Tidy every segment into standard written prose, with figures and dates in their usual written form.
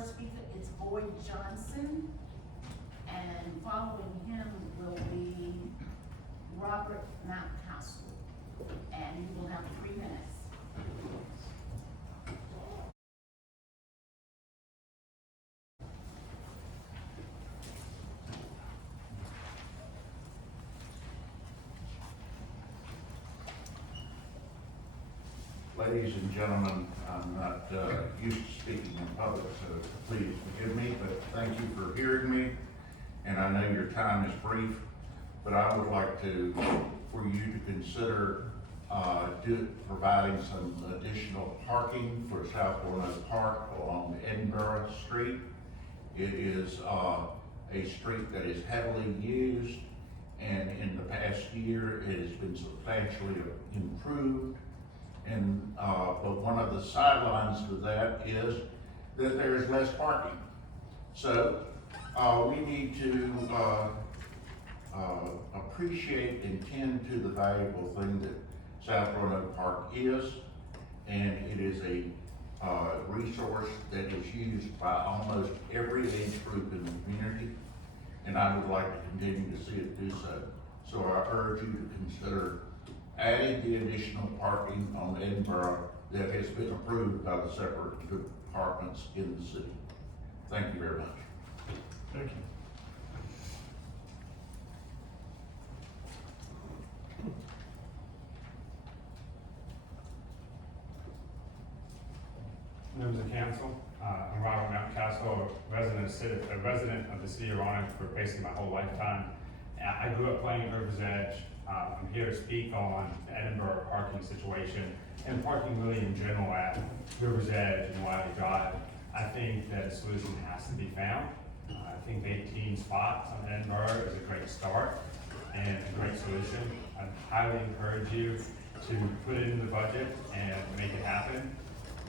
first speaker is Boyd Johnson, and following him will be Robert Mountcastle, and you will have 3 minutes. Ladies and gentlemen, I'm not used to speaking in public, so please forgive me, but thank you for hearing me. And I know your time is brief, but I would like for you to consider providing some additional parking for South Roanoke Park along Edinburgh Street. It is a street that is heavily used, and in the past year, it has been substantially improved. And but one of the sidelines to that is that there is less parking. So we need to appreciate and tend to the valuable thing that South Roanoke Park is, and it is a resource that is used by almost every age group in the community, and I would like to continue to see it do so. So I urge you to consider adding the additional parking on Edinburgh that has been approved by the separate departments in the city. Thank you very much. Thank you. Members of council, I'm Robert Mountcastle, a resident of the city of Roanoke for basically my whole lifetime. I grew up playing at River's Edge. I'm here to speak on the Edinburgh parking situation and parking really in general at River's Edge and Wiley Drive. I think that a solution has to be found. I think 18 spots on Edinburgh is a great start and a great solution. I highly encourage you to put it in the budget and make it happen.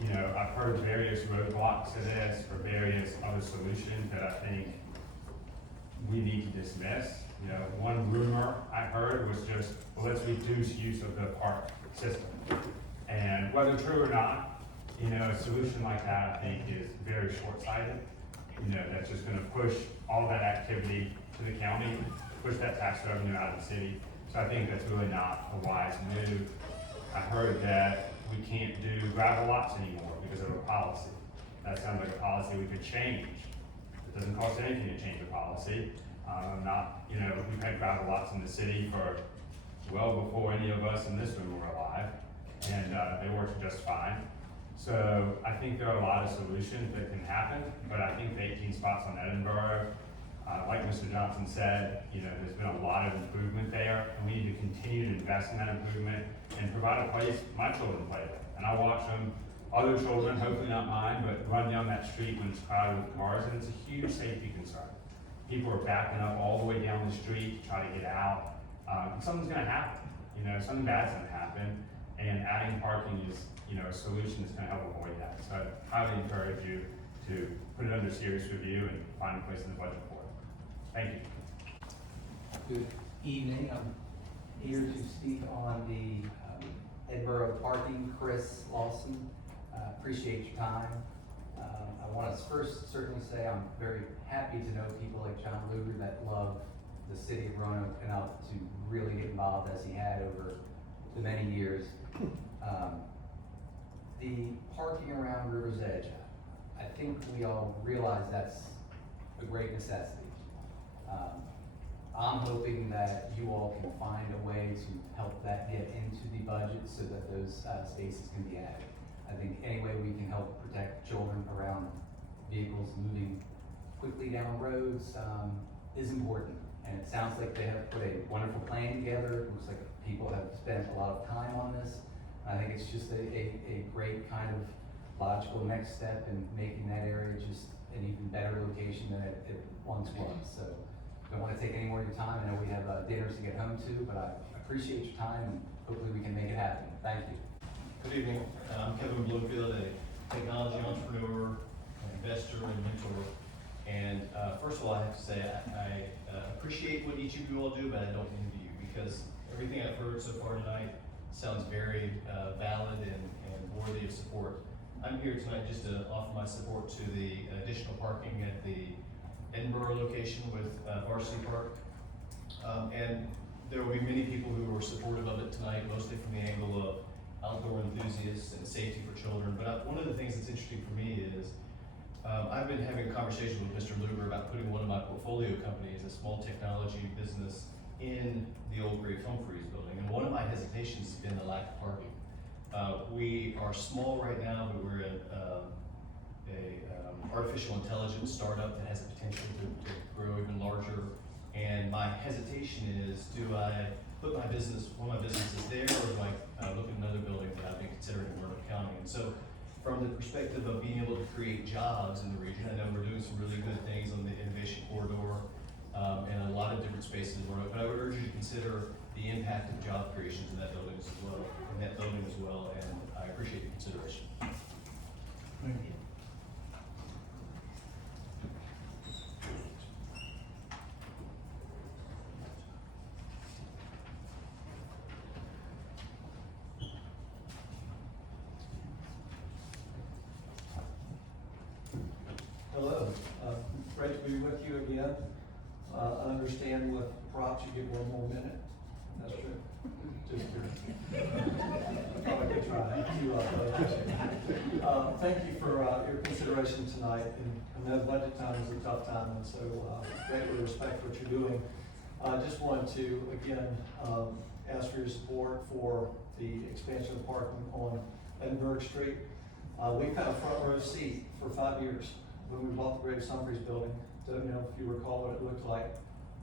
You know, I've heard various roadblocks to this or various other solutions that I think we need to dismiss. You know, one rumor I heard was just, well, let's reduce use of the park system. And whether true or not, you know, a solution like that I think is very short-sighted. You know, that's just gonna push all that activity to the county, push that tax revenue out of the city. So I think that's really not a wise move. I heard that we can't do gravel lots anymore because of a policy. That sounds like a policy we could change. It doesn't cost anything to change a policy. You know, we've had gravel lots in the city for well before any of us in this room were alive, and they worked just fine. So I think there are a lot of solutions that can happen, but I think the 18 spots on Edinburgh, like Mr. Johnson said, you know, there's been a lot of improvement there, and we need to continue to invest in that improvement and provide a place my children play with. And I watch them, other children, hopefully not mine, but run down that street when it's crowded with cars, and it's a huge safety concern. People are backing up all the way down the street to try to get out. Something's gonna happen, you know, something bad's gonna happen, and adding parking is, you know, a solution that's gonna help avoid that. So I highly encourage you to put it under serious review and find a place in the budget for it. Thank you. Good evening. I'm here to speak on the Edinburgh parking. Chris Lawson, appreciate your time. I want to first certainly say I'm very happy to know people like John Luger that love the city of Roanoke enough to really get involved as he had over the many years. The parking around River's Edge, I think we all realize that's a great necessity. I'm hoping that you all can find a way to help that get into the budget so that those spaces can be added. I think any way we can help protect children around vehicles moving quickly down roads is important. And it sounds like they have put a wonderful plan together. It looks like people have spent a lot of time on this. I think it's just a great kind of logical next step in making that area just an even better location than it once was. So I don't want to take any more of your time. I know we have dinners to get home to, but I appreciate your time and hopefully we can make it happen. Thank you. Good evening. I'm Kevin Bloomfield, a technology entrepreneur, investor, and mentor. And first of all, I have to say I appreciate what each of you all do, but I don't envy you because everything I've heard so far tonight sounds very valid and worthy of support. I'm here tonight just to offer my support to the additional parking at the Edinburgh location with Varsity Park. And there will be many people who are supportive of it tonight, mostly from the angle of outdoor enthusiasts and safety for children. But one of the things that's interesting for me is I've been having a conversation with Mr. Luber about putting one of my portfolio companies, a small technology business, in the old Grave Humphreys building. And one of my hesitations has been the lack of parking. We are small right now, but we're an artificial intelligence startup that has the potential to grow even larger. And my hesitation is, do I put one of my businesses there, or do I look at another building that I've been considering in Roanoke County? And so, from the perspective of being able to create jobs in the region, I know we're doing some really good things on the innovation corridor and a lot of different spaces in Roanoke. But I would urge you to consider the impact of job creations in that building as well, and I appreciate the consideration. Thank you. Hello, great to be with you again. I understand with props you get one more minute. That's true. Just kidding. Probably could try. Thank you for your consideration tonight. And I know budget time is a tough time, and so greatly respect what you're doing. I just wanted to again ask for your support for the expansion of parking on Edinburgh Street. We've had a front row seat for 5 years. When we bought the Graves Humphreys building, don't know if you recall what it looked like.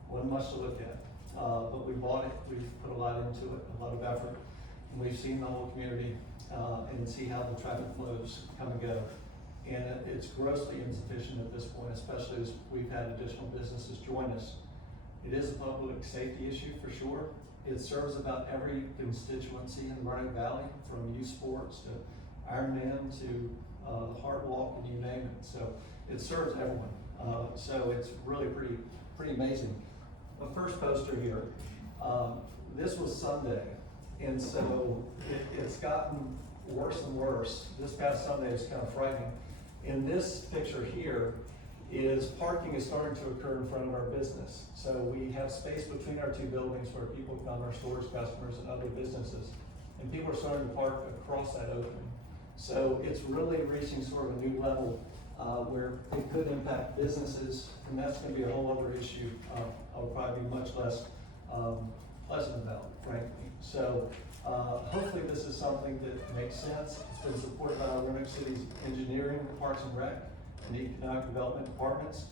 Wasn't much to look at, but we bought it. We've put a lot into it, a lot of effort, and we've seen the whole community and see how the traffic flows come and go. And it's grossly insufficient at this point, especially as we've had additional businesses join us. It is a public safety issue for sure. It serves about every constituency in the Roanoke Valley, from youth sports to Ironman to the Heart Walk, and you name it. So it serves everyone. So it's really pretty amazing. The first poster here, this was Sunday, and so it's gotten worse and worse. This past Sunday is kind of frightening. In this picture here is parking is starting to occur in front of our business. So we have space between our two buildings where people come, our stores, customers, and other businesses. And people are starting to park across that opening. So it's really reaching sort of a new level where it could impact businesses, and that's going to be a whole other issue I'll probably be much less pleasant about, frankly. So hopefully this is something that makes sense. It's been supported by Roanoke City's engineering, Parks and Rec, and the economic development departments.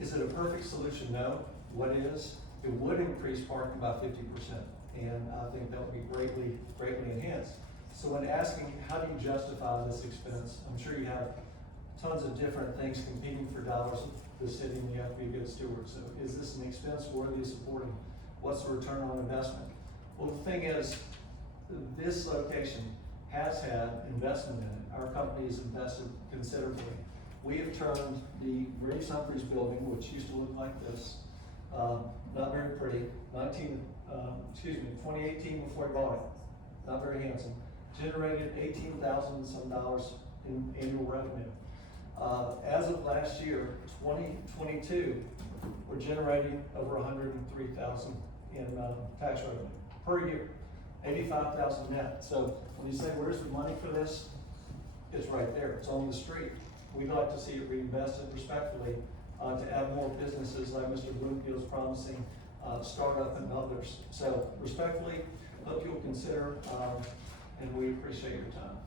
Is it a perfect solution? No. What is? It would increase parking by 50%, and I think that would be greatly enhanced. So when asking, how do you justify this expense? I'm sure you have tons of different things competing for dollars of the city, and you have to be a good steward. So is this an expense worthy of supporting? What's the return on investment? Well, the thing is, this location has had investment in it. Our company has invested considerably. We have turned the Graves Humphreys building, which used to look like this, not very pretty, 2018 before we bought it, not very handsome, generated $18,000 some in annual revenue. As of last year, 2022, we're generating over $103,000 in tax revenue per year, $85,000 net. So when you say, where's the money for this? It's right there, it's on the street. We'd like to see it reinvested respectfully to add more businesses like Mr. Bloomfield's promising, startup and others. So respectfully, hope you'll consider, and we appreciate your time.